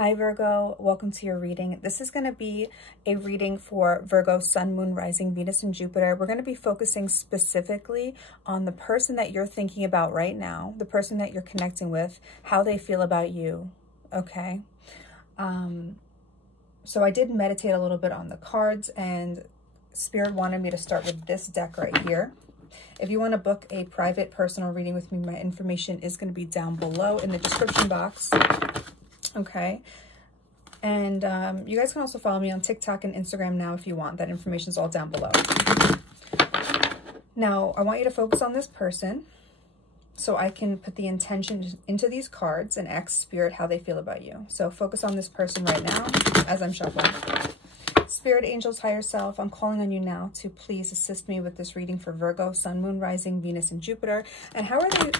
Hi Virgo, welcome to your reading. This is going to be a reading for Virgo, Sun, Moon, Rising, Venus, and Jupiter. We're going to be focusing specifically on the person that you're thinking about right now, the person that you're connecting with, how they feel about you, okay? So I did meditate a little bit on the cards, and Spirit wanted me to start with this deck right here. If you want to book a private personal reading with me, my information is going to be down below in the description box. Okay, and you guys can also follow me on TikTok and Instagram now if you want. That information is all down below. Now, I want you to focus on this person so I can put the intention into these cards and ask Spirit how they feel about you. So focus on this person right now as I'm shuffling. Spirit, angels, higher self, I'm calling on you now to please assist me with this reading for Virgo, Sun, Moon, Rising, Venus, and Jupiter. And how are they...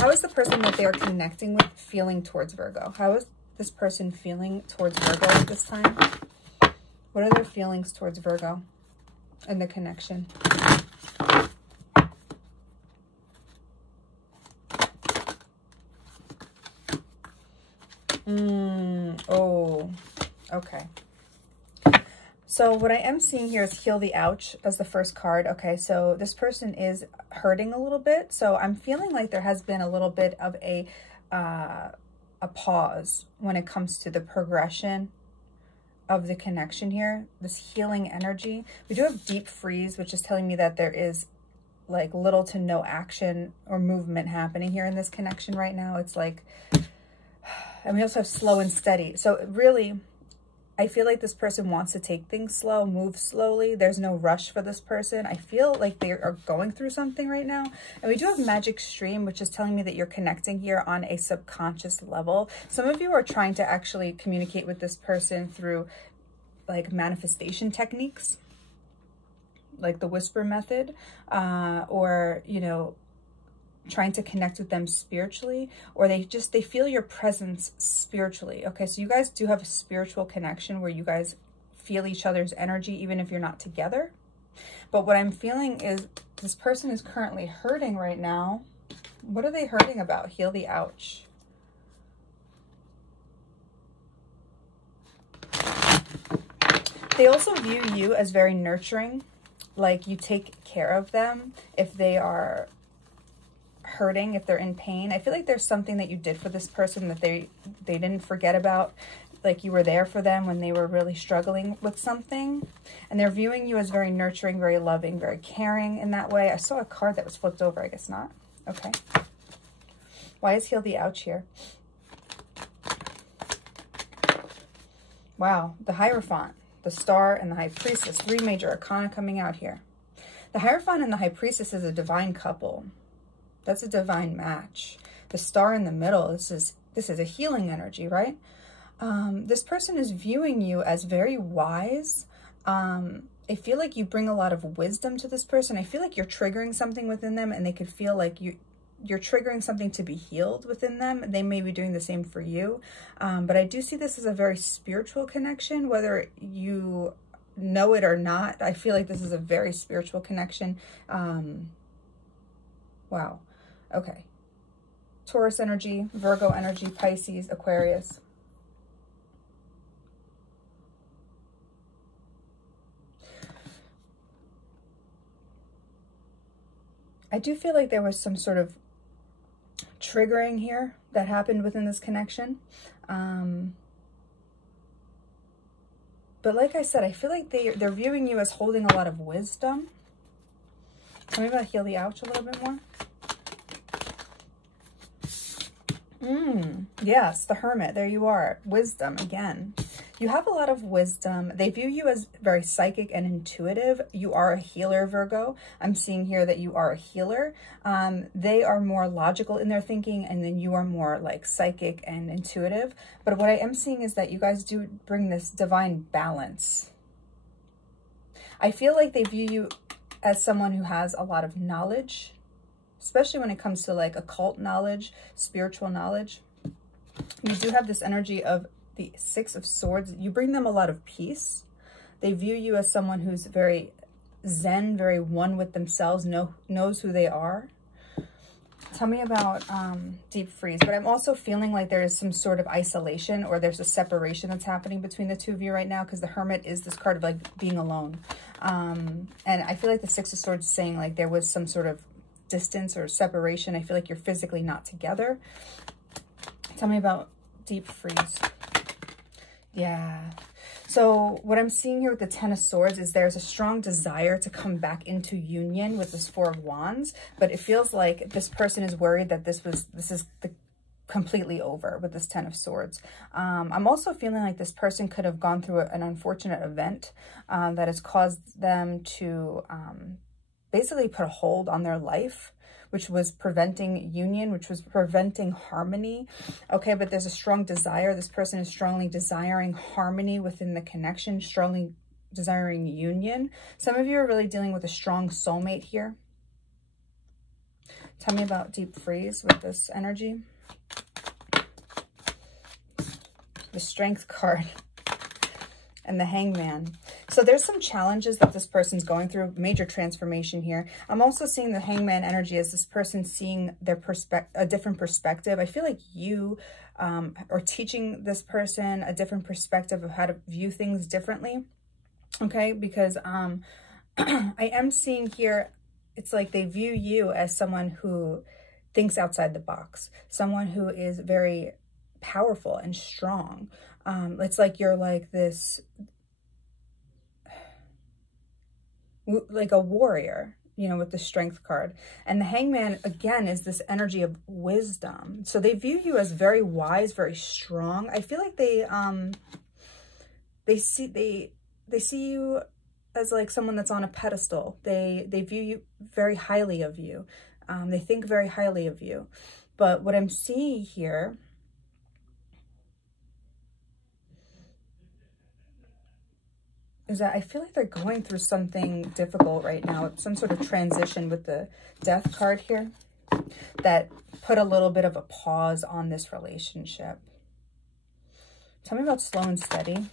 how is the person that they are connecting with feeling towards Virgo? How is this person feeling towards Virgo at this time? What are their feelings towards Virgo and the connection? Oh, okay. So what I am seeing here is Heal the Ouch as the first card. Okay, so this person is hurting a little bit. So I'm feeling like there has been a little bit of a pause when it comes to the progression of the connection here, this healing energy. We do have deep freeze, which is telling me that there is like little to no action or movement happening here in this connection right now. It's like, and we also have slow and steady. So really, I feel like this person wants to take things slow, move slowly. There's no rush for this person. I feel like they are going through something right now. And we do have Magic Stream, which is telling me that you're connecting here on a subconscious level. Some of you are trying to actually communicate with this person through like manifestation techniques, like the whisper method, or, you know, trying to connect with them spiritually, or they feel your presence spiritually. Okay, so you guys do have a spiritual connection where you guys feel each other's energy even if you're not together. But what I'm feeling is this person is currently hurting right now. What are they hurting about? Heal the Ouch. They also view you as very nurturing, like you take care of them if they are hurting, if they're in pain. I feel like there's something that you did for this person that they didn't forget about, like you were there for them when they were really struggling with something, and they're viewing you as very nurturing, very loving, very caring in that way. I saw a card that was flipped over. I guess not. Okay, why is Heal the Ouch here? Wow, the Hierophant, the Star, and the High Priestess. Three major arcana coming out here. The Hierophant and the High Priestess is a divine couple. That's a divine match. The Star in the middle, this is a healing energy, right? This person is viewing you as very wise. I feel like you bring a lot of wisdom to this person. I feel like you're triggering something within them, and they could feel like you're triggering something to be healed within them. They may be doing the same for you. But I do see this as a very spiritual connection, whether you know it or not. I feel like this is a very spiritual connection. Wow. Okay. Taurus energy, Virgo energy, Pisces, Aquarius. I do feel like there was some sort of triggering here that happened within this connection. But like I said, I feel like they're viewing you as holding a lot of wisdom. Tell me about Heal the Ouch a little bit more. Yes, the Hermit. There you are. Wisdom again. You have a lot of wisdom. They view you as very psychic and intuitive. You are a healer, Virgo. I'm seeing here that you are a healer. They are more logical in their thinking, and then you are more like psychic and intuitive. But what I am seeing is that you guys do bring this divine balance. I feel like they view you as someone who has a lot of knowledge, especially when it comes to like occult knowledge, spiritual knowledge. You do have this energy of the Six of Swords. You bring them a lot of peace. They view you as someone who's very zen, very one with themselves, knows who they are. Tell me about deep freeze. But I'm also feeling like there is some sort of isolation, or there's a separation that's happening between the two of you right now, because the Hermit is this card of like being alone. And I feel like the Six of Swords is saying like there was some sort of distance or separation. I feel like you're physically not together. Tell me about deep freeze. Yeah. So what I'm seeing here with the Ten of Swords is there's a strong desire to come back into union with this Four of Wands, but it feels like this person is worried that this is completely over with this Ten of Swords. I'm also feeling like this person could have gone through an unfortunate event that has caused them to basically put a hold on their life, which was preventing union, which was preventing harmony. Okay, but there's a strong desire. This person is strongly desiring harmony within the connection, strongly desiring union. Some of you are really dealing with a strong soulmate here. Tell me about deep freeze with this energy. The Strength card and the Hangman. So there's some challenges that this person's going through, major transformation here. I'm also seeing the Hangman energy as this person seeing their a different perspective. I feel like you are teaching this person a different perspective of how to view things differently. Okay, because I am seeing here, it's like they view you as someone who thinks outside the box, someone who is very powerful and strong. It's like you're like this, like a warrior, you know, with the Strength card. And the Hangman, again, is this energy of wisdom. So they view you as very wise, very strong. I feel like they see you as like someone that's on a pedestal. They view you very highly of you. They think very highly of you. But what I'm seeing here is that I feel like they're going through something difficult right now, some sort of transition with the Death card here that put a little bit of a pause on this relationship. Tell me about slow and steady.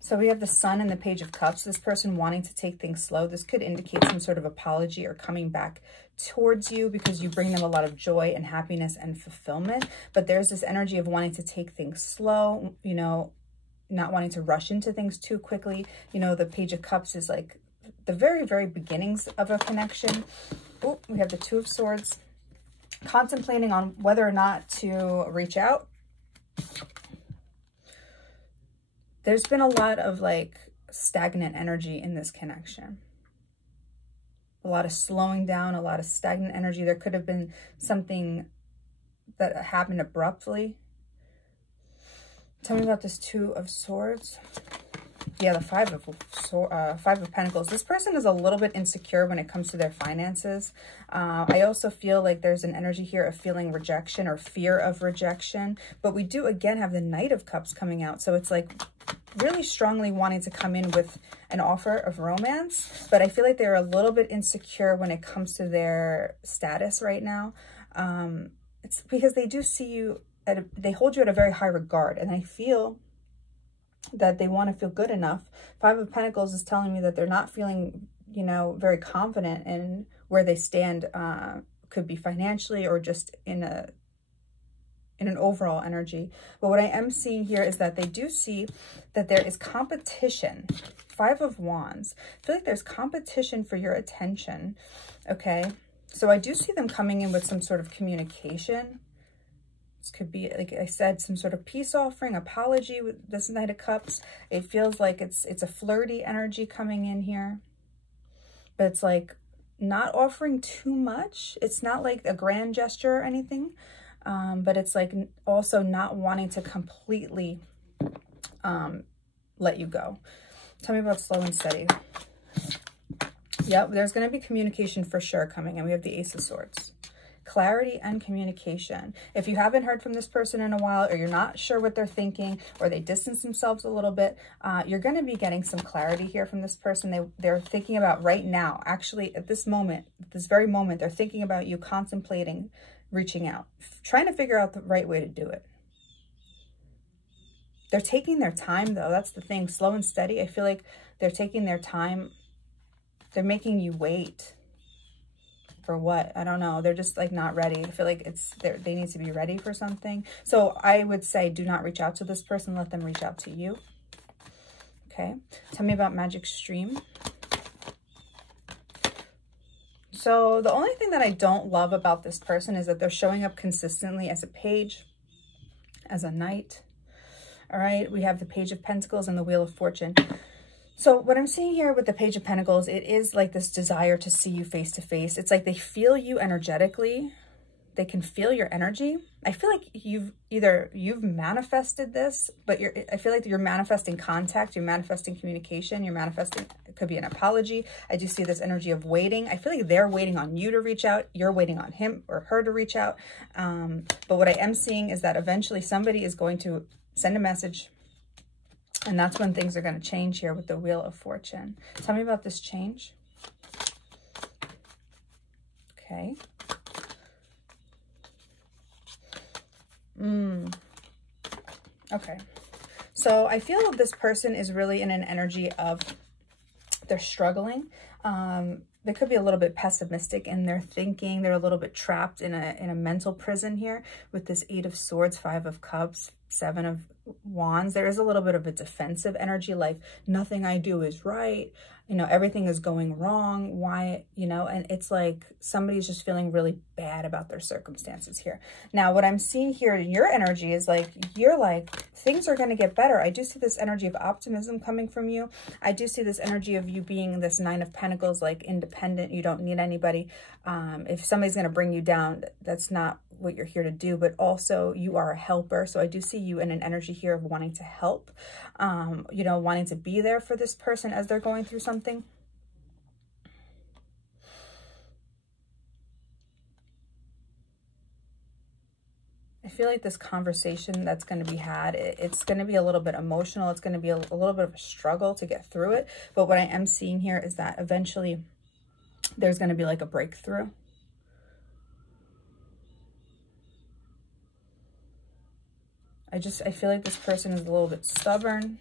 So we have the Sun and the Page of Cups. This person wanting to take things slow. This could indicate some sort of apology or coming back towards you because you bring them a lot of joy and happiness and fulfillment. But there's this energy of wanting to take things slow, you know, not wanting to rush into things too quickly. You know, the Page of Cups is like the very, very beginnings of a connection. Oh, we have the Two of Swords. Contemplating on whether or not to reach out. There's been a lot of like stagnant energy in this connection. A lot of slowing down, a lot of stagnant energy. There could have been something that happened abruptly. Tell me about this Two of Swords. Yeah, the Five of Pentacles. This person is a little bit insecure when it comes to their finances. I also feel like there's an energy here of feeling rejection or fear of rejection. But we do, again, have the Knight of Cups coming out. So it's like really strongly wanting to come in with an offer of romance. But I feel like they're a little bit insecure when it comes to their status right now. It's because they do see you, they hold you at a very high regard. And I feel that they want to feel good enough. Five of Pentacles is telling me that they're not feeling, you know, very confident in where they stand. Could be financially or just in an overall energy. But what I am seeing here is that they do see that there is competition. Five of Wands. I feel like there's competition for your attention. Okay. So I do see them coming in with some sort of communication. This could be, like I said, some sort of peace offering, apology with this Knight of Cups. It feels like it's a flirty energy coming in here. But it's like not offering too much. It's not like a grand gesture or anything. But it's like also not wanting to completely let you go. Tell me about slow and steady. Yep, there's going to be communication for sure coming in. We have the Ace of Swords. Clarity and communication. If you haven't heard from this person in a while, or you're not sure what they're thinking, or they distance themselves a little bit, you're going to be getting some clarity here from this person. They're thinking about right now, actually at this moment, at this very moment, they're thinking about you, contemplating reaching out, trying to figure out the right way to do it. They're taking their time though. That's the thing. Slow and steady. I feel like they're taking their time. They're making you wait. for what? I don't know. They're just like not ready. I feel like they need to be ready for something. So I would say do not reach out to this person. Let them reach out to you. Okay. Tell me about magic stream. So the only thing that I don't love about this person is that they're showing up consistently as a page, as a knight. All right, we have the Page of Pentacles and the Wheel of Fortune. So what I'm seeing here with the Page of Pentacles, it is like this desire to see you face to face. It's like they feel you energetically. They can feel your energy. I feel like you've manifested this, but I feel like you're manifesting contact, you're manifesting communication, you're manifesting, it could be an apology. I do see this energy of waiting. I feel like they're waiting on you to reach out. You're waiting on him or her to reach out. But what I am seeing is that eventually somebody is going to send a message, and that's when things are going to change here with the Wheel of Fortune. Tell me about this change. Okay. Okay. So I feel that this person is really in an energy of they're struggling. They could be a little bit pessimistic in their thinking. They're a little bit trapped in a mental prison here with this 8 of Swords, 5 of Cups, 7 of Wands. There is a little bit of a defensive energy, like nothing I do is right. You know, everything is going wrong. Why, you know, and it's like somebody's just feeling really bad about their circumstances here. Now, what I'm seeing here in your energy is like, you're like, things are going to get better. I do see this energy of optimism coming from you. I do see this energy of you being this 9 of Pentacles, like independent. You don't need anybody. If somebody's going to bring you down, that's not what you're here to do, but also you are a helper. So I do see you in an energy here of wanting to help, you know, wanting to be there for this person as they're going through something. I feel like this conversation that's going to be had, it's going to be a little bit emotional. It's going to be a little bit of a struggle to get through it. But what I am seeing here is that eventually there's going to be like a breakthrough. I feel like this person is a little bit stubborn.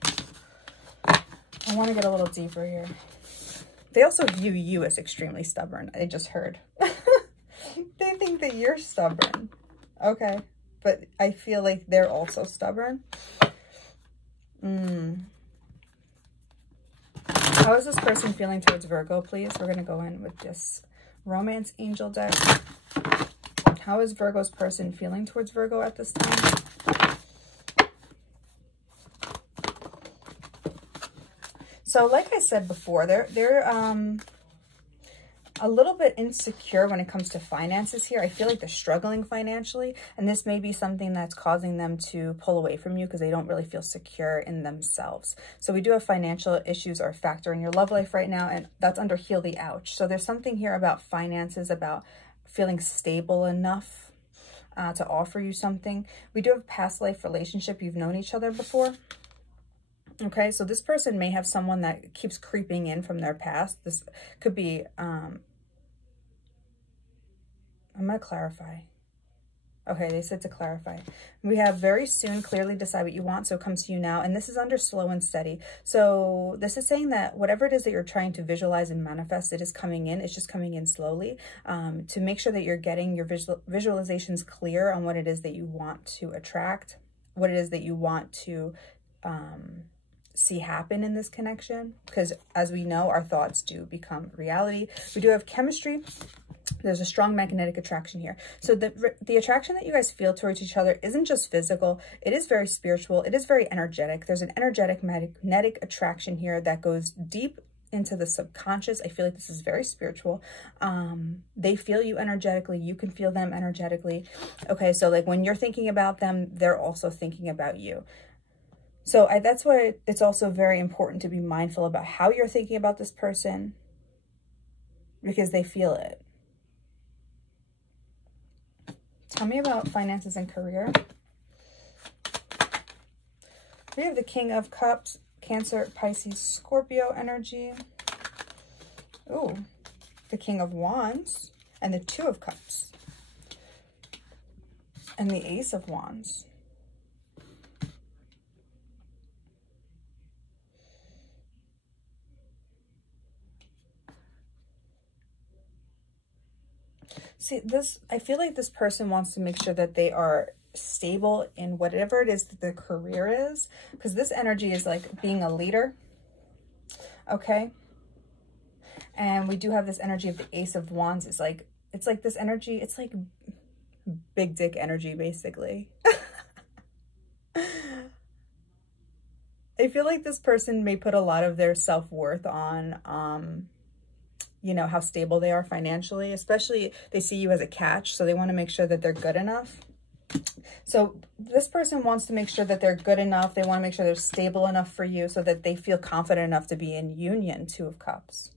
I want to get a little deeper here. They also view you as extremely stubborn. I just heard. They think that you're stubborn. Okay. But I feel like they're also stubborn. How is this person feeling towards Virgo, please? We're going to go in with this Romance Angel deck. How is Virgo's person feeling towards Virgo at this time? So like I said before, they're a little bit insecure when it comes to finances here. I feel like they're struggling financially, and this may be something that's causing them to pull away from you because they don't really feel secure in themselves. So we do have financial issues or a factor in your love life right now, and that's under Heal the Ouch. So there's something here about finances, about feeling stable enough to offer you something. We do have a past life relationship. You've known each other before. Okay, so this person may have someone that keeps creeping in from their past. This could be, I'm going to clarify. Okay, they said to clarify. We have very soon, clearly decide what you want, so it comes to you now. And this is under slow and steady. So this is saying that whatever it is that you're trying to visualize and manifest, it is coming in. It's just coming in slowly to make sure that you're getting your visualizations clear on what it is that you want to attract, what it is that you want to see happen in this connection, because as we know, our thoughts do become reality. We do have chemistry. There's a strong magnetic attraction here. So the attraction that you guys feel towards each other isn't just physical. It is very spiritual. It is very energetic. There's an energetic magnetic attraction here that goes deep into the subconscious. I feel like this is very spiritual. They feel you energetically. You can feel them energetically. Okay, so like when you're thinking about them, they're also thinking about you. So that's why it's also very important to be mindful about how you're thinking about this person, because they feel it. Tell me about finances and career. We have the King of Cups, Cancer, Pisces, Scorpio energy. Ooh, the King of Wands and the 2 of Cups and the Ace of Wands. See, this, I feel like this person wants to make sure that they are stable in whatever it is that their career is, because this energy is like being a leader. Okay. And we do have this energy of the Ace of Wands. It's like this energy. It's like big dick energy, basically. I feel like this person may put a lot of their self-worth on, you know, how stable they are financially, especially they see you as a catch. So they want to make sure that they're good enough. So this person wants to make sure that they're good enough. They want to make sure they're stable enough for you so that they feel confident enough to be in union. Two of Cups.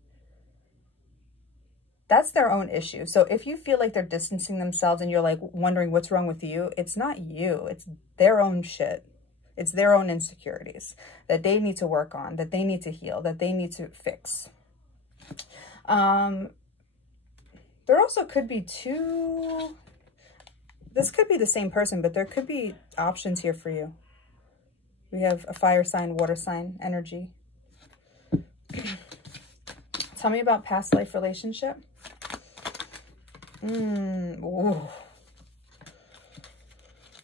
That's their own issue. So if you feel like they're distancing themselves and you're like wondering what's wrong with you, it's not you. It's their own shit. It's their own insecurities that they need to work on, that they need to heal, that they need to fix. There also could be two... This could be the same person, but there could be options here for you. We have a fire sign, water sign energy. Tell me about past life relationship. Ooh.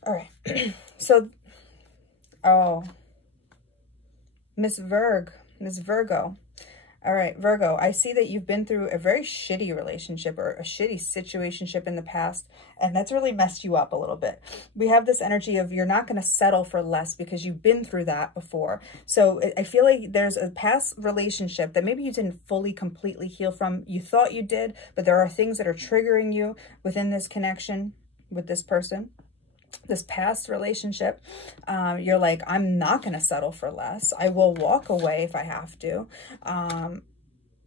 All right. So, Miss Virgo. All right, Virgo, I see that you've been through a very shitty relationship or a shitty situationship in the past, and that's really messed you up a little bit. We have this energy of you're not going to settle for less because you've been through that before. So I feel like there's a past relationship that maybe you didn't fully, completely heal from. You thought you did, but there are things that are triggering you within this connection with this person. This past relationship, you're like, I'm not going to settle for less. I will walk away if I have to.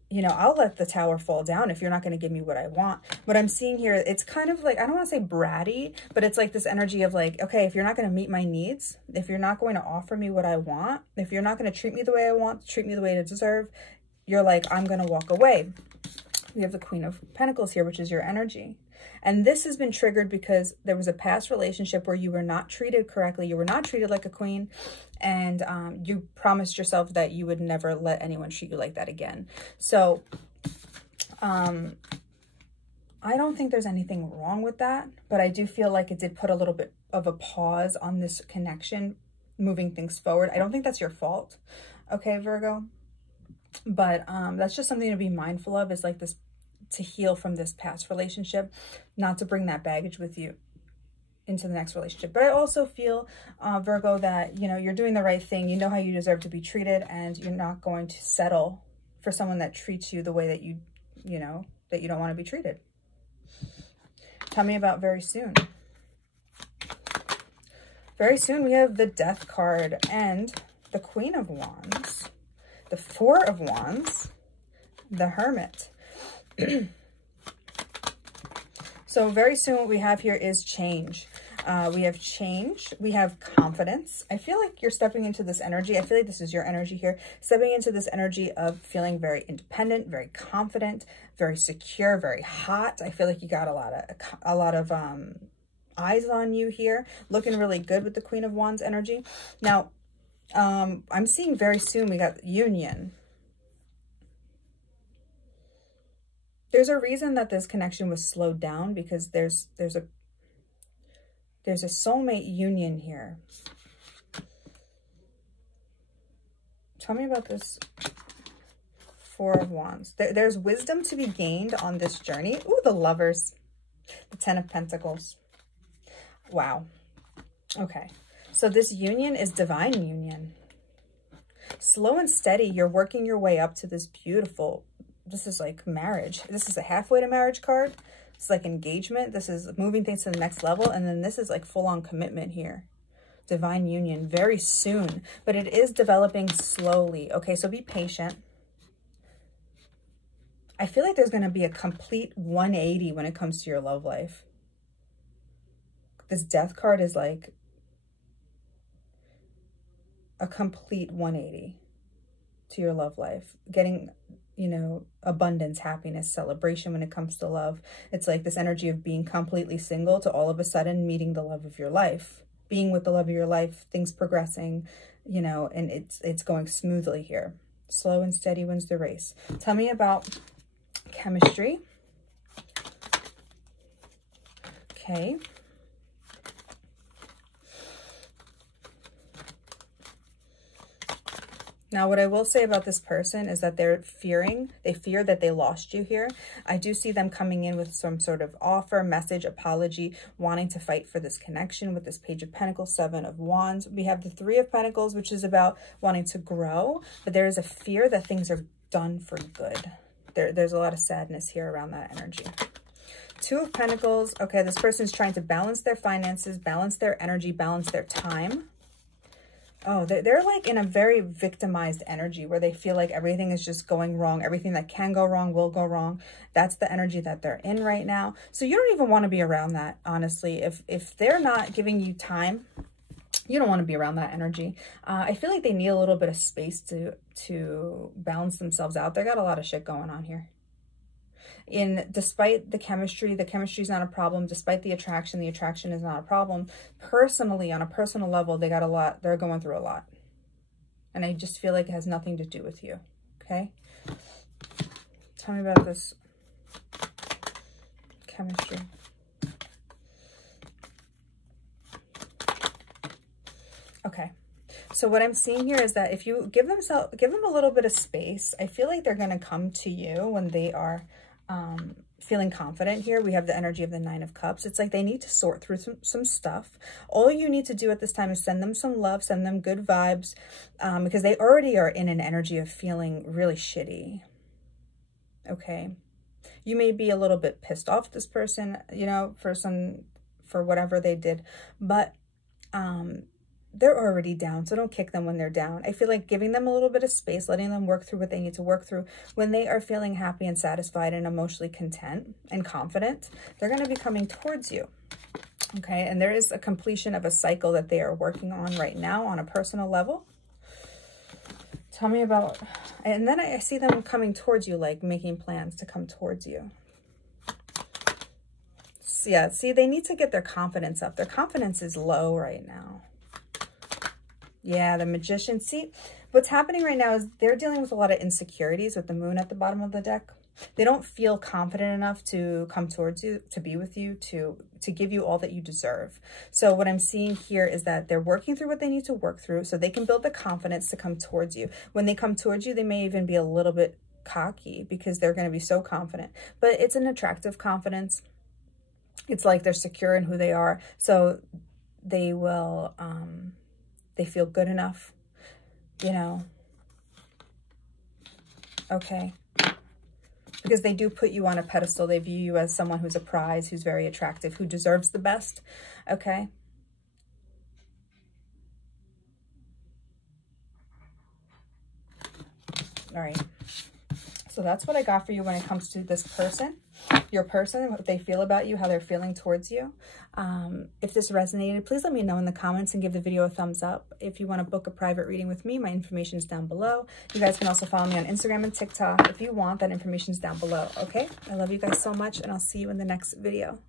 You know, I'll let the tower fall down if you're not going to give me what I want. What I'm seeing here, it's kind of like, I don't want to say bratty, but it's like this energy of like, okay, if you're not going to meet my needs, if you're not going to offer me what I want, if you're not going to treat me the way I want, treat me the way I deserve, you're like, I'm going to walk away. We have the Queen of Pentacles here, which is your energy. And this has been triggered because there was a past relationship where you were not treated correctly. You were not treated like a queen. And you promised yourself that you would never let anyone treat you like that again. So I don't think there's anything wrong with that. But I do feel like it did put a little bit of a pause on this connection, moving things forward. I don't think that's your fault. Okay, Virgo. But that's just something to be mindful of, is like this, to heal from this past relationship, not to bring that baggage with you into the next relationship. But I also feel, Virgo, that, you know, you're doing the right thing. You know how you deserve to be treated, and you're not going to settle for someone that treats you the way that you know, that you don't want to be treated. Tell me about very soon. Very soon we have the Death card and the Queen of Wands, the Four of Wands, the Hermit. So very soon what we have here is change. We have change. We have confidence. I feel like you're stepping into this energy. I feel like this is your energy here. Stepping into this energy of feeling very independent, very confident, very secure, very hot. I feel like you got a lot of eyes on you here. Looking really good with the Queen of Wands energy. Now, I'm seeing very soon we got union. There's a reason that this connection was slowed down, because there's a soulmate union here. Tell me about this Four of Wands. There's wisdom to be gained on this journey. Ooh, the Lovers. The Ten of Pentacles. Wow. Okay. So this union is divine union. Slow and steady, you're working your way up to this beautiful... This is like marriage. This is a halfway to marriage card. It's like engagement. This is moving things to the next level. And then this is like full-on commitment here. Divine union very soon. But it is developing slowly. Okay, so be patient. I feel like there's going to be a complete 180 when it comes to your love life. This Death card is like a complete 180 to your love life. Getting... you know, abundance, happiness, celebration when it comes to love. It's like this energy of being completely single to all of a sudden meeting the love of your life, being with the love of your life, things progressing, you know, and it's going smoothly here. Slow and steady wins the race. Tell me about chemistry. Okay. Now, what I will say about this person is that they fear that they lost you here. I do see them coming in with some sort of offer, message, apology, wanting to fight for this connection with this Page of Pentacles, Seven of Wands. We have the Three of Pentacles, which is about wanting to grow, but there is a fear that things are done for good. There's a lot of sadness here around that energy. Two of Pentacles. Okay, this person is trying to balance their finances, balance their energy, balance their time. Oh, they're like in a very victimized energy where they feel like everything is just going wrong. Everything that can go wrong will go wrong. That's the energy that they're in right now. So you don't even want to be around that, honestly. If they're not giving you time, you don't want to be around that energy. I feel like they need a little bit of space to balance themselves out. They got a lot of shit going on here. Despite the chemistry is not a problem. Despite the attraction is not a problem. Personally, on a personal level, they got a lot. They're going through a lot. And I just feel like it has nothing to do with you. Okay? Tell me about this chemistry. Okay. So what I'm seeing here is that if you give them a little bit of space, I feel like they're going to come to you when they are feeling confident here. We have the energy of the Nine of Cups. It's like they need to sort through some stuff. All you need to do at this time is send them some love, send them good vibes, because they already are in an energy of feeling really shitty. Okay. You may be a little bit pissed off at this person, you know, for whatever they did, but they're already down, so don't kick them when they're down. I feel like giving them a little bit of space, letting them work through what they need to work through. When they are feeling happy and satisfied and emotionally content and confident, they're going to be coming towards you. Okay, and there is a completion of a cycle that they are working on right now on a personal level. Tell me about, and then I see them coming towards you, like making plans to come towards you. So yeah, see, they need to get their confidence up. Their confidence is low right now. Yeah, the Magician. See, what's happening right now is they're dealing with a lot of insecurities with the Moon at the bottom of the deck. They don't feel confident enough to come towards you, to be with you, to give you all that you deserve. So what I'm seeing here is that they're working through what they need to work through so they can build the confidence to come towards you. When they come towards you, they may even be a little bit cocky because they're going to be so confident. But it's an attractive confidence. It's like they're secure in who they are. So they will... they feel good enough, you know, okay, because they do put you on a pedestal. They view you as someone who's a prize, who's very attractive, who deserves the best, okay? All right, so that's what I got for you when it comes to this person. Your person, what they feel about you, how they're feeling towards you. If this resonated, please let me know in the comments and give the video a thumbs up. If you want to book a private reading with me, my information is down below. You guys can also follow me on Instagram and TikTok. If you want, that information is down below, okay? I love you guys so much, and I'll see you in the next video.